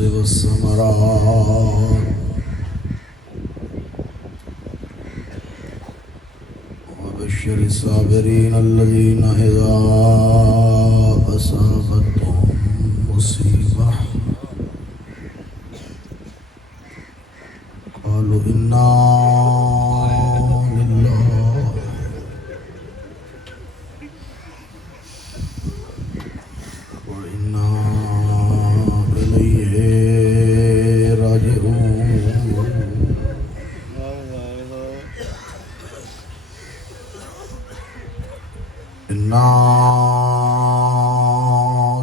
والثمرات وبشر الصابرين الذين إذا أصابتهم مصيبة قالوا إنا لله وإنا إليه راجعون إنا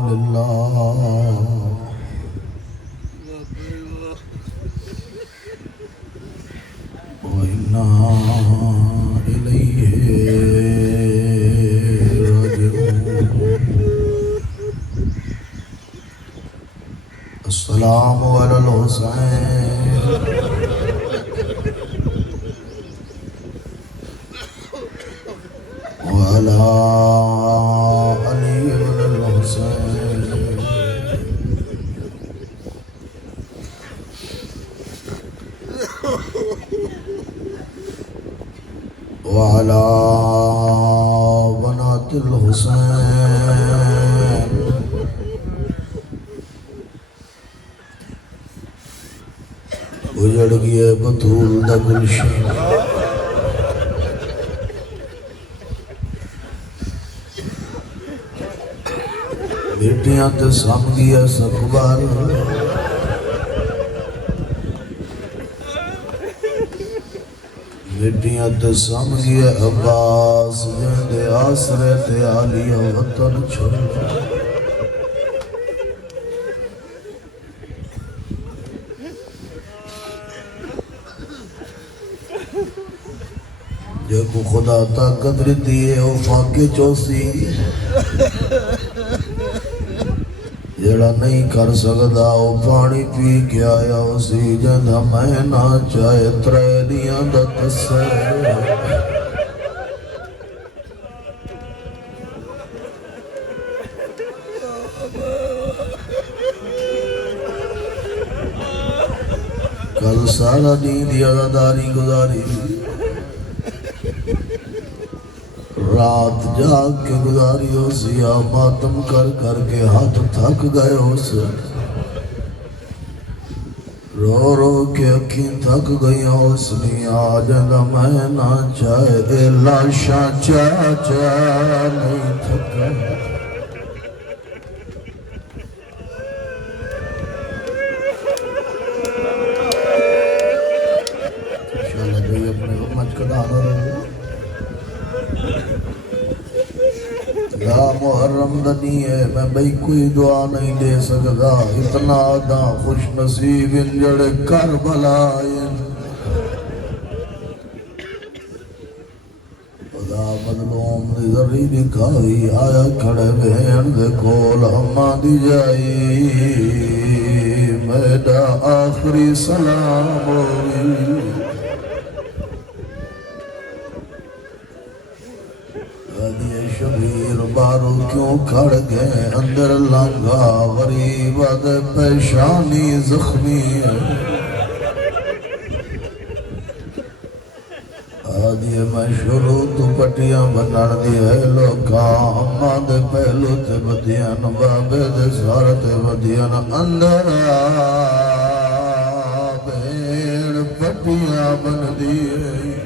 لله وإنا إليه راجعون السلام على الحسين وعلى علي بن الحسين وعلى بنات الحسين اجڑ گیا بطول دا گلشن بیٹیاں تے سم گیا سکبار بیٹیاں تے سم گیا عباس جندے آسرے تے آلیہ وطن چھوڑ جب خدا طاقت رہتی ہے وہ فاقے چوسی جڑا نہیں کر سکتا وہ پانی پی کے آیا اسی جنہ میں نہ چاہے تریلیاں دا تسر کل سارا دین دی عزاداری گزاری رات جاگ کے گزاری ہو سیا ماتم کر کر کے ہاتھ تھک گئے ہو سے رو رو کے اکھیں تھک گئی ہو سنی آجندہ میں نہ چاہے اے لاشا چاچا نہیں تھکا انشاءاللہ جو یہ اپنے غمت کا دانا رہے یا محرم دنی ہے میں بھئی کوئی دعا نہیں دے سکتا اتنا دا خوش نصیب انجڑ کربلا خدا مظلوم دی ذری دکھائی آیا کھڑے بہن دے کول ہمہ دی جائی میڈا آخری سلام ہوئی شبیر بارو کیوں کھڑ گئے اندر لنگا غریب دے پیشانی زخمی ہے آدھے میں شروع تو پٹیاں بنار دی ہے لوکا اما دے پہلو تے بدیان بابے دے سار تے بدیان اندر بھیڑ پٹیاں بن دی ہے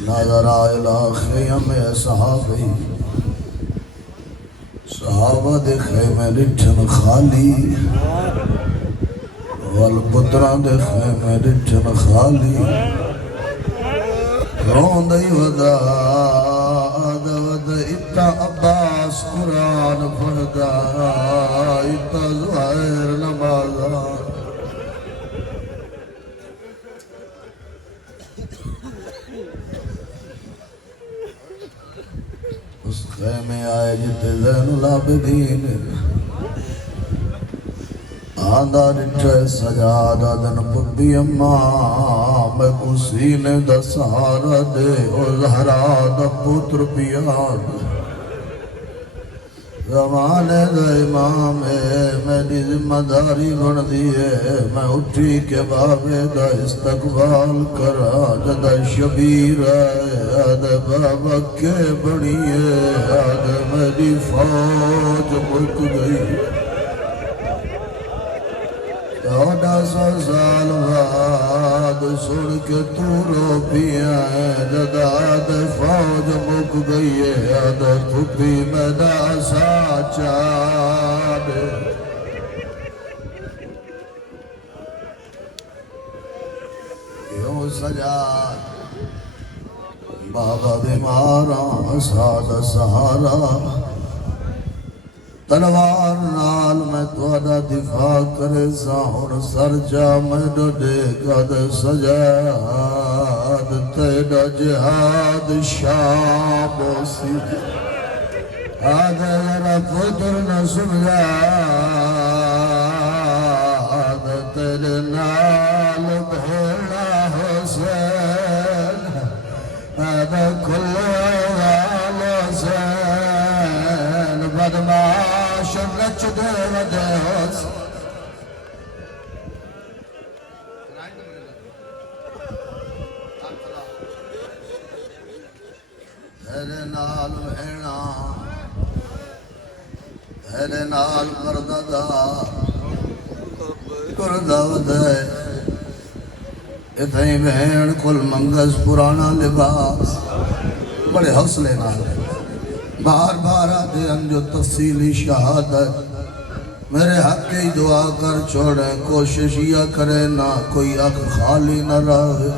نظر آئے خیم صحابی صحابہ دے خیمے لٹھن خالی والپتران دے خیمے لٹھن خالی رون دی ودا آدھا ودا اتا عباس قرآن پڑھدا اتا زہر نمازا اس خیمے آئے جتے زین العابدین آدھا رٹھے سجادہ دن پبی اماں میں کو سینے دا سہارا دے او زہرا دا پتر پیاد زمانے دا امام ہے میری ذمہ داری بن دیئے میں اٹھی کے بابے دا استقبال کرا جدہ شبیر ہے آدھ بابا کے بڑیے آدھ میری فوج ملک گئی 1400 سال بعد سن کے تو رو پیا ہے جداد فوج مک گئی ہے آدھ پھپی میدا ساچا دے یوں سجاد بابا بیماراں سادہ سہارا تلوار نال میں توڑا دفاع کرے ساہن سر جا میں ڈوڑے گد سجاد تیڑا جہاد شام سی آدھے ذرا پتر نہ سمجھا آدھے تیرے نال بھیڑا حسین آدھے کھلے وال حسین بدماش رچ دے ودے حسین تیرے نال بھیڑا تیرے نال مردہ کردہ ودے اتھیں بہن کل منگز پرانا لباس بڑے حوصلے نال بار بار آدھے انجو تفصیلی شہادت میرے حق کی دعا کر چھوڑے کوشش یا کرے نہ کوئی اکھ خالی نہ رہے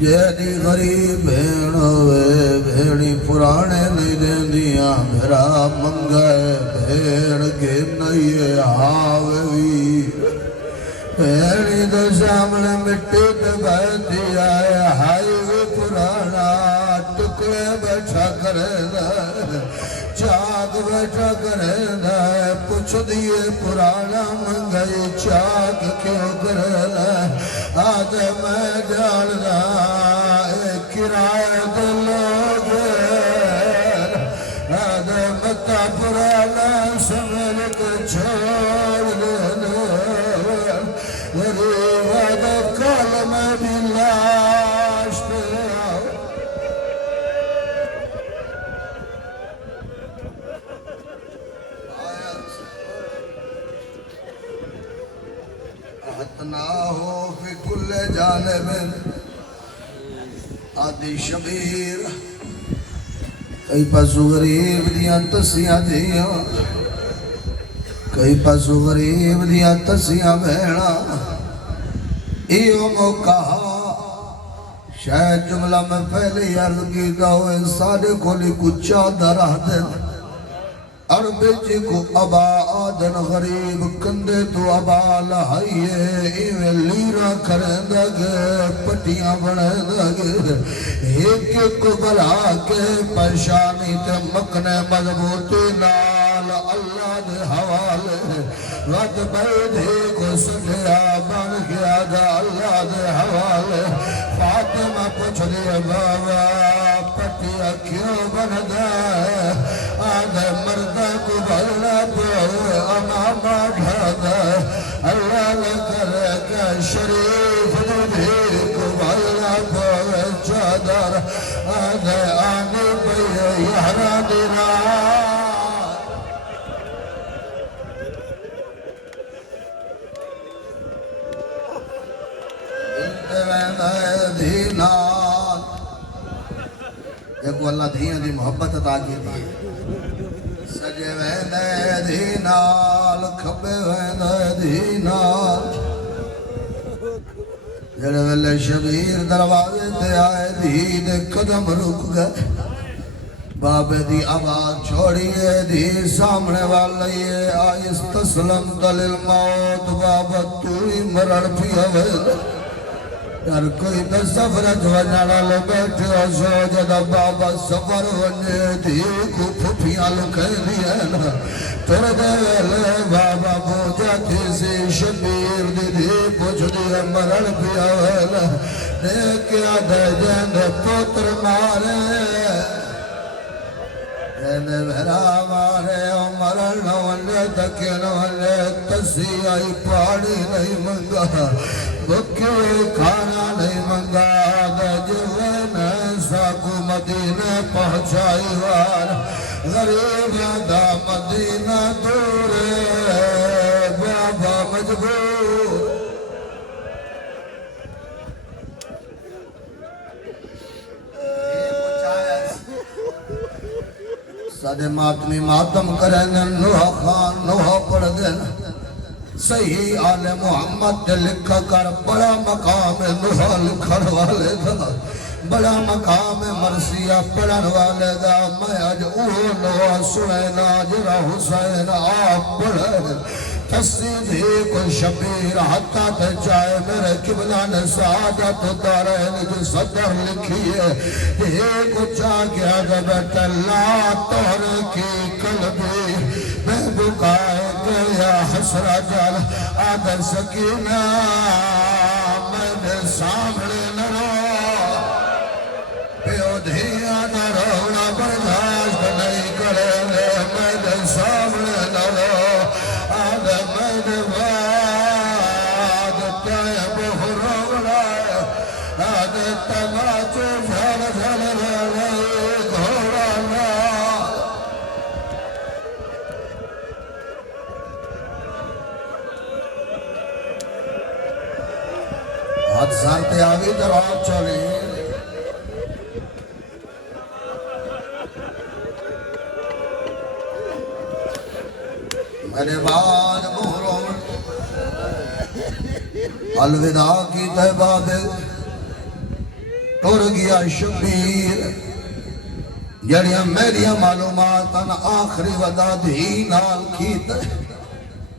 جیدی غریب بھیڑ ہوئے بھیڑی پرانے نہیں دیں دیا میرا منگائے بھیڑ کے نہیں آوی بھیڑی دو سامنے مٹی تے بہتی آئے ہائی وی پرانا ٹکڑے بیٹھا کرے دے چاک بیٹھا کرے دے پوچھ دیئے پرانا منگائی چاک کیوں کرے دے آج میں جان دا ایک کرائے دلوگ آج متا پرانا سمجھ کے چھوڑ دے میری وعدہ کال میں بھی لاش پہ اتنا ہو فی کل جانب آدھی شبیر کئی پاسو غریب دیاں تسیاں دیاں کئی پاسو غریب دیاں تسیاں بھیڑا ایو موقع شاید جملہ میں پہلے عرض کی ہوئے سارے کھولی کچھ چادر آدن عرب جی کو ابا آدن غریب کندے تو ابا لہائیے ایوے لیرہ کریں دگے پٹیاں بڑھیں دگے ایک کو بلا کے پریشانی تے مکنے مضبوطی نال اللہ دے حوالے وقت بیدھی کو سنیا بن گیا دا اللہ دے حوالے فاطمہ پوچھ دے بابا پٹیا کیوں بن دے آدھے مردہ کو بھرنا پہ امامہ ڈھادا اللہ لکرے کہ شریف نبی کو بھرنا پہ چادر آدھے آنے پہ یہرا دینا دینار دیکھو اللہ دھیاں دی محبت عطا کی دی سجے ویندے دینال کھبے ویندے دینال جڑے ویلے شبیر دروازے تے آئے دھی دے قدم رک گئے بابے دی آواز چھوڑیے دھی سامنے والئیے آئی استسلمت للموت بابا تو ہی مرڑ پیا ویندے یار کوئی تو سفر جوانا لے بیٹھے ہو سو جدا بابا سفر ونے تھی کو پھپیاں لکھے دیا نا تر دے لے بابا پوچھا تیسی شبیر دی دی پوچھ دیا مرن پیا ویلا نیکیا دے جند پتر مارے اینے بھرا مارے مرن ونے تکین ونے تسی آئی پاڑی نہیں منگا بکی کھانا نہیں منگا دے جوین ساکو مدینہ پہنچائی وار غریب دا مدینہ دورے بابا مجبور سادے ماتمی ماتم کریں نوح خان نوح پڑھ دینا صحیح آل محمد لکھا کر بڑا مقام نوح لکھن والے دا بڑا مقام مرثیہ پڑھن والے دا میں آج اوہ نوح سنینا جرا حسین آپ پڑھے تصیدی کو شبیر حتیٰ تے جائے میرے قبلان سعادت دارین جو صدر لکھیے یہ کچھ آگیا جب تلا تور کی قلبی میں بکائے گیا حسرہ جل آدھر سکینہ میں نے سامنے نرو پیودھی آدھر رونا برداشت نہیں کرے گے میں نے سامنے نرو آدھر میں نے واد تیب رونا آدھر تماچے جھل جھل رہے گھوڑانا ہاتھ سانتے آگی در آپ چلیں میرے بعد مہرون الوداع کی تہبہ دے ٹور گیا شبیر جڑیاں میریاں معلومات ان آخری ودا دھی نال کی تہ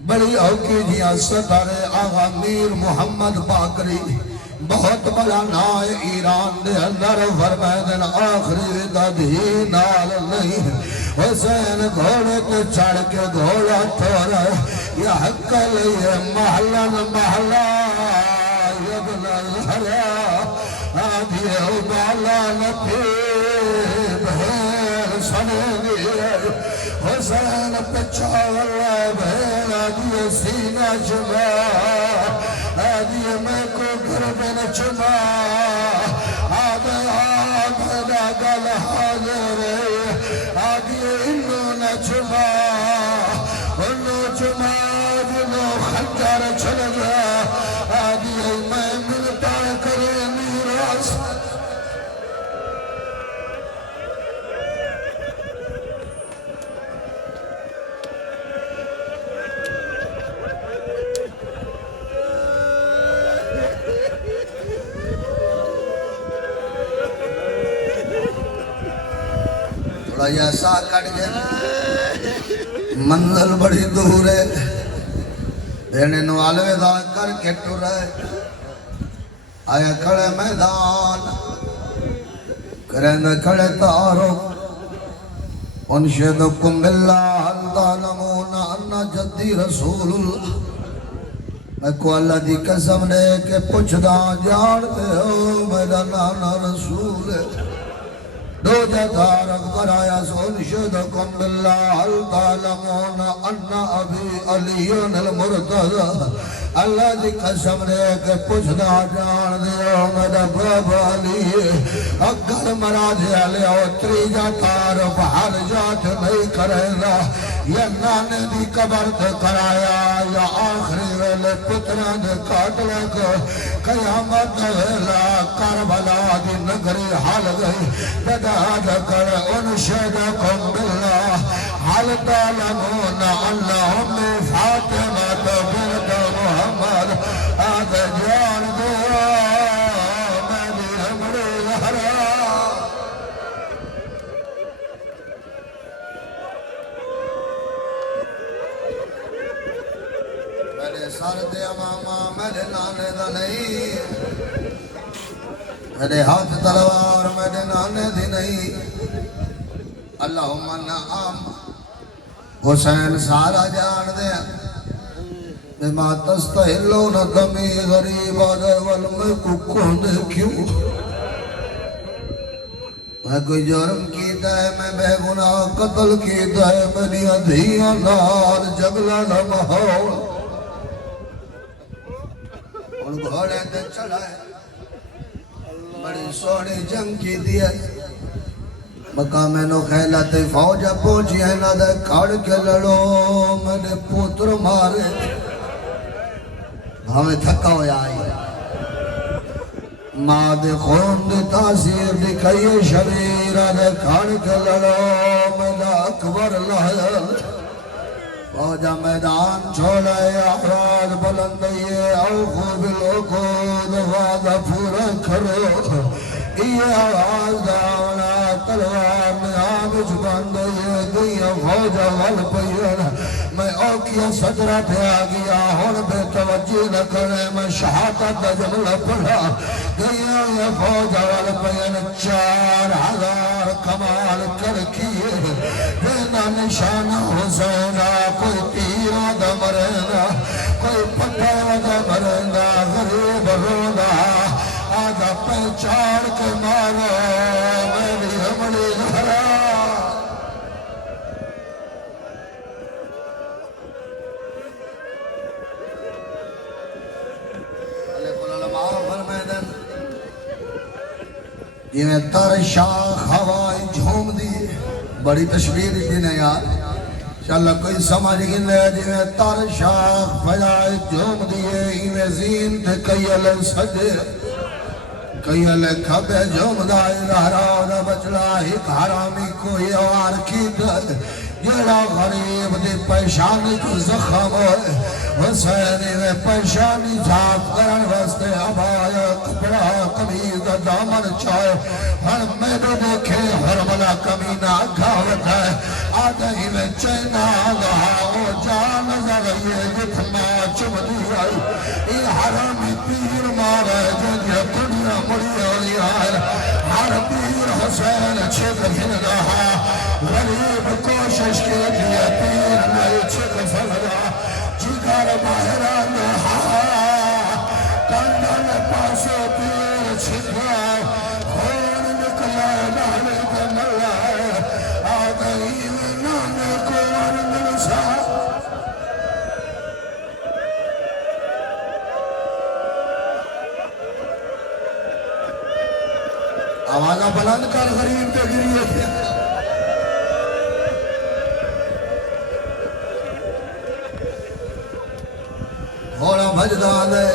بڑی اوکی جیاں ستارے آغا میر محمد باقری بہت بڑا نائے ایران دے اندر فرمائدن آخری ودا دھی نال نہیں حسین گھوڑے کو چڑھ کے گھوڑا تھوڑا یا حق لئے محلن محلہ یبن الہرہ آدھی اوبالا نپی بہن سنگی حسین پچھا واللہ بہن آدھی سینہ چما آدھی میں کو گھر بن چما آدھا آدھا گل حاضر آدھی انہوں نے چما انہوں چما جنہوں خنجر چھل گیا آدھی میں ملتا کرے میراس تھوڑا یہ سا کٹ گئے منزل بڑی دور ہے دینے نوالوے دا کر کے ٹور ہے آیا کھڑے میدان کریں کھڑے تارو انشدکم باللہ تعلمون انہ جدی رسول اللہ میں کو اللہ دی قسم نے کہ پوچھ دا جانتے ہو میرا نانا رسول ہے دو جدار اکبر آیا سنشدکم باللہ تعلمون ان ابی علیون المرتضی اللہ دی قسم نے کہ پوچھنا جان دیو میرا بابا علی اگر مرا دیا لے اتری جاتار بہر جات نہیں کرے گا یا نانے دی قبر دے کرایا یا آخری ویلے پترہ دے کاٹ لگا قیامت ویلا کربلا دی نگری حال گئی بداد کر انشدکم باللہ حال تعلمون اللہم فاطمہ بنت محمد آدھ جان دیا میری ہمڑے لہرا میرے سر دے امامہ میرے نانے دا نہیں میرے ہاتھ تلوار میرے نانے دی نہیں اللہم نعم حسین سارا جان دے بما تستحلون دمی غریب آدھے والمے کو کون کیوں میں کوئی جرم کیتا ہے میں بے گناہ قتل کیتا ہے میری ادھیاں نار جگلہ نہ ماحول ان گھوڑے تے چڑھائے بڑی سوڑی جنگ کی دیا مقام نو خیلت فوج پہنچی ہے نہ دے کھڑ کے لڑو میرے پوتر مارے ہمیں تھکا ہویا آئی ماں دے خون دے تاثیر دکھائیے شریر دے کھڑ کے لڑو میرا اکبر لحظ فوجہ میدان چھوڑے آواز بلندیے اوخو بالعقود وعدہ پورا کرو یہ آواز داونا تلوار میں آمج بندیے دیا فوجہ وال پیر میں اوکیا صدرہ پہ آگیا ہون بے توجہ نہ کرے میں شہادت جملہ پڑھا دیا یہ فوجہ وال پیر 4000 کمال کر کیے بینا نشانہ حسینہ کوئی تیرہ دا مرینہ کوئی پتہ دا مرینہ غریب رونا آدھا پہچار کے مارو میری ہمڑی گھرا علیکم العلماء فرمیدن یہ میں تر شاخ ہوائی جھوم دی بڑی تشبیح دی نے یار انشاءاللہ کوئی سمجھ گی لے جی میں تر شاخ فجائے جھوم دیئے ہی میں زین تے کئیل سجے کئیل کھبے جھوم دائی لہرا بچلا ایک حرامی کوئی اوار کی در جیڑا غریب دی پیشانی کو زخم ہوئے حسینی میں پیشانی جھاپ کرن وستے عبایا کپڑا قمیض دامن چاہے ہر میرے دیکھے حرملہ کمینہ گھاوت ہے آدھے ہی میں چینہ گہا او جان نظر یہ جتما چم دی آئی یہ حرامی پیر مارے جنگے دنیا مڑی ہوئی آئے ہر پیر حسین چھک ہن رہا غریب کوشش کے دیا پیر نئے چھک فلدا جگر باہران رہا کندن پاسے پیر چھکا خون نکلا نالے کے ملائے آدھائی میں نانے کو ورنگ سا آوازہ بلند کر غریب کے گریے تھے گھوڑا بھجدہ دے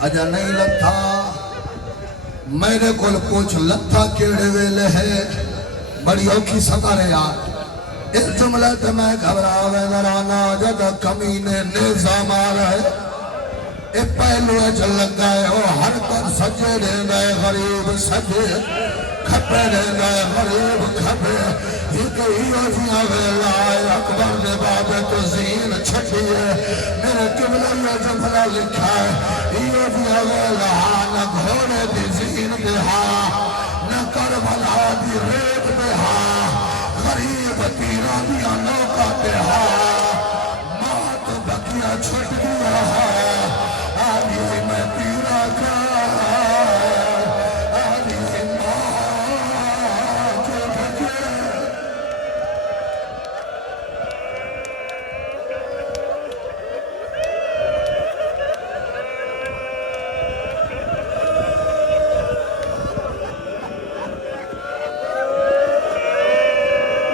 اجا نہیں لتھا میرے کل پوچھ لتھا کیڑے ویلے ہے بڑی اوکھی ستارے یار اس جملے تے میں گھبراوے نرانا جدہ کمینے نظام آ رہے اے پہلو چل لگا ہے او ہر طرف سجے رہ گئے غریب سجے کھپے رہ گئے غریب کھپے ایک ہی اوزیاں ویلائے اکبر نے بابت زین چھٹی ہے میرے قبلہ یہ جملہ لکھا ہے ہی اوزیاں ویلائے نہ گھوڑے دی زین دہا نہ کربلا دی ریت دہا غریب تیرہ دیا نوکا دہا موت بکیا چھٹ گیا ہے آدھی میں تیرا کا آدھی ماں جو بھگے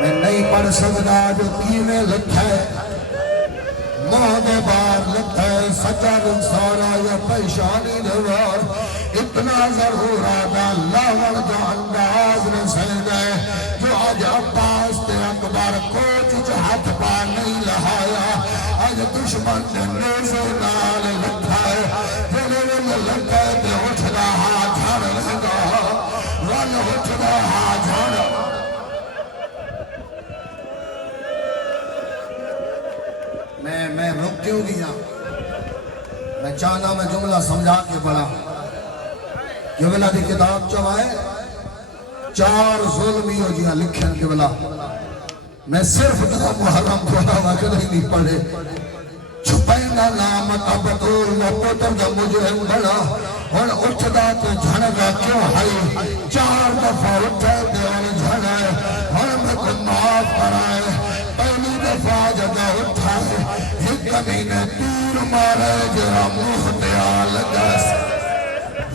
میں نہیں پڑھ سکتا جو کیویں لکھا ہے مہدے بار لکھا ہے سچا رنسارا یا پیشانی دوار اتنا ضرور آدھا لاغر دا انداز نے سہد ہے جو آج عباس تے اکبر کوچ جو ہاتھ پا نہیں لہایا آج دشمن نے نیزے نال لکھا ہے جلے ویلے لکھا ہے تے اٹھ رہا جھڑ لگا ول اٹھ رہا جھڑ میں رک کیوں گیا میں چاہنا میں جملہ سمجھا کے پڑھا کہ بلا دی کتاب چوائے 4 ظلمی ہو جیاں لکھیں کہ بلا میں صرف تھا محرم پڑھا ہوا کدھے نہیں پڑھے چھپائنا نامت عبدال نہ پوتر دا مجرم بڑا اور اٹھدا تو جھنگا کیوں ہے 4 دفعہ اٹھے دیوان جھنگا ہے اور میں کو معاف کرائے پہلی دفعہ جگہ اٹھا ہے ایک کمینے تیر مارے جرا مختیال گس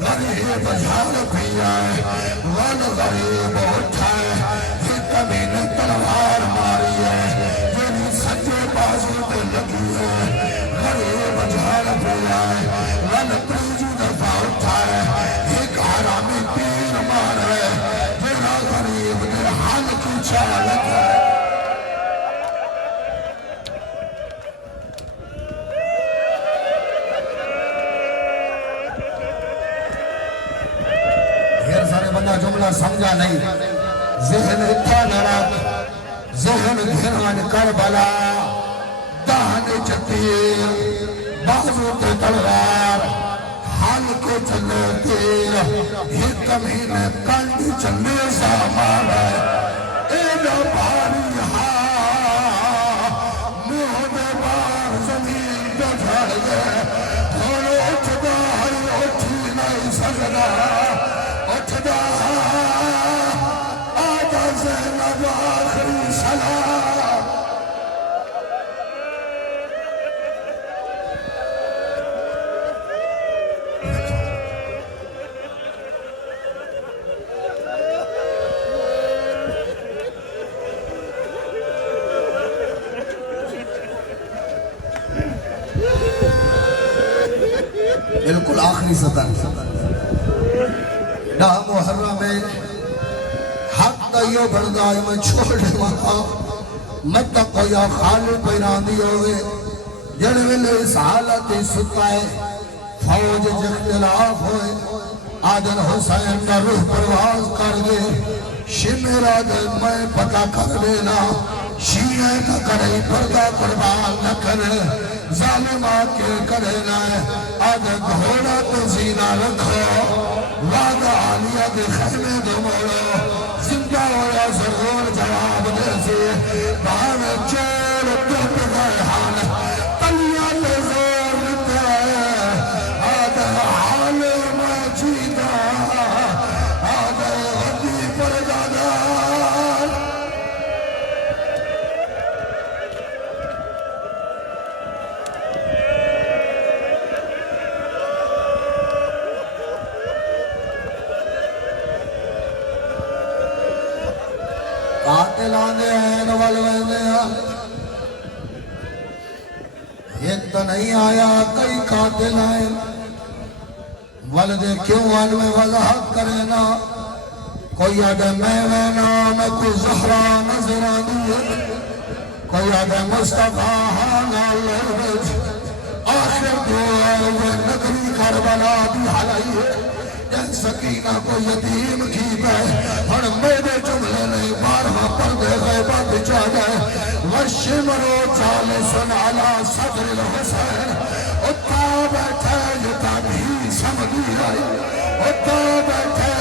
غریب جھال پھیا ہے غن غریب اٹھا ہے ایک کمینے تلوار ماری ہے جنہی سجے بازو پہ لگی ہے غریب جھال پھیا ہے غن تریجی دفعہ اٹھا ہے ایک حرامی تیر مار ہے جنہا غریب در حال کی چالت ہے بندہ جملہ سمجھا نہیں ذہن اتھا نرک ذہن گھران کربلا دہن چتیر بازو تے تلوار حال کو چلے تیر یہ کمینے کنڈ چلے سامان ہے اینا باری موہنے بار زمین پہ جھڑ گئے اور اٹھدا ہے اٹھی نہیں سکتا اٹھدا آدھا زینب آخری سلام بالکل آخری سطر نہ محرم ہے حق تیو بردائی میں چھوڑے وہاں متق یا خالی پیران دی ہوئے جڑویلے اس حالت ستائے فوج اختلاف ہوئے آدن حسین کا روح پرواز کر دے شمیرہ دل میں پتہ کر دینا شیعہ کا کرے پردہ قربان نہ کرے ظالمہ کے کرے نہ آدھا گھوڑا تو زینہ رکھو وعدہ عالیہ دے خیمے دے موڑو زندہ ہویا ضرور جواب دے سے باہر چور دب گئے حال تلیہ لے زور لکھا ہے آدھا حال میں جیتا آدھا غدی پر دادار قاتل آنے ہیں نوال وینے ایک تو نہیں آیا کئی قاتل آئے والدے کیوں آن میں وضاحت کرنا کوئی آدھے میں میں کوئی زہرہ نظر آدھی کوئی آدھے مصطفیٰ حالا لربج آخر دعا ہوئے نگری کربلا دی حلائی ہے سکینہ کو یتیم کی پہ اور میرے جملے نے بارہا پردے غیبات جا گئے وشمرو چالسن علی صدر الحسین اتا بیٹھے یہ تابہی سمدھی آئی اتا بیٹھے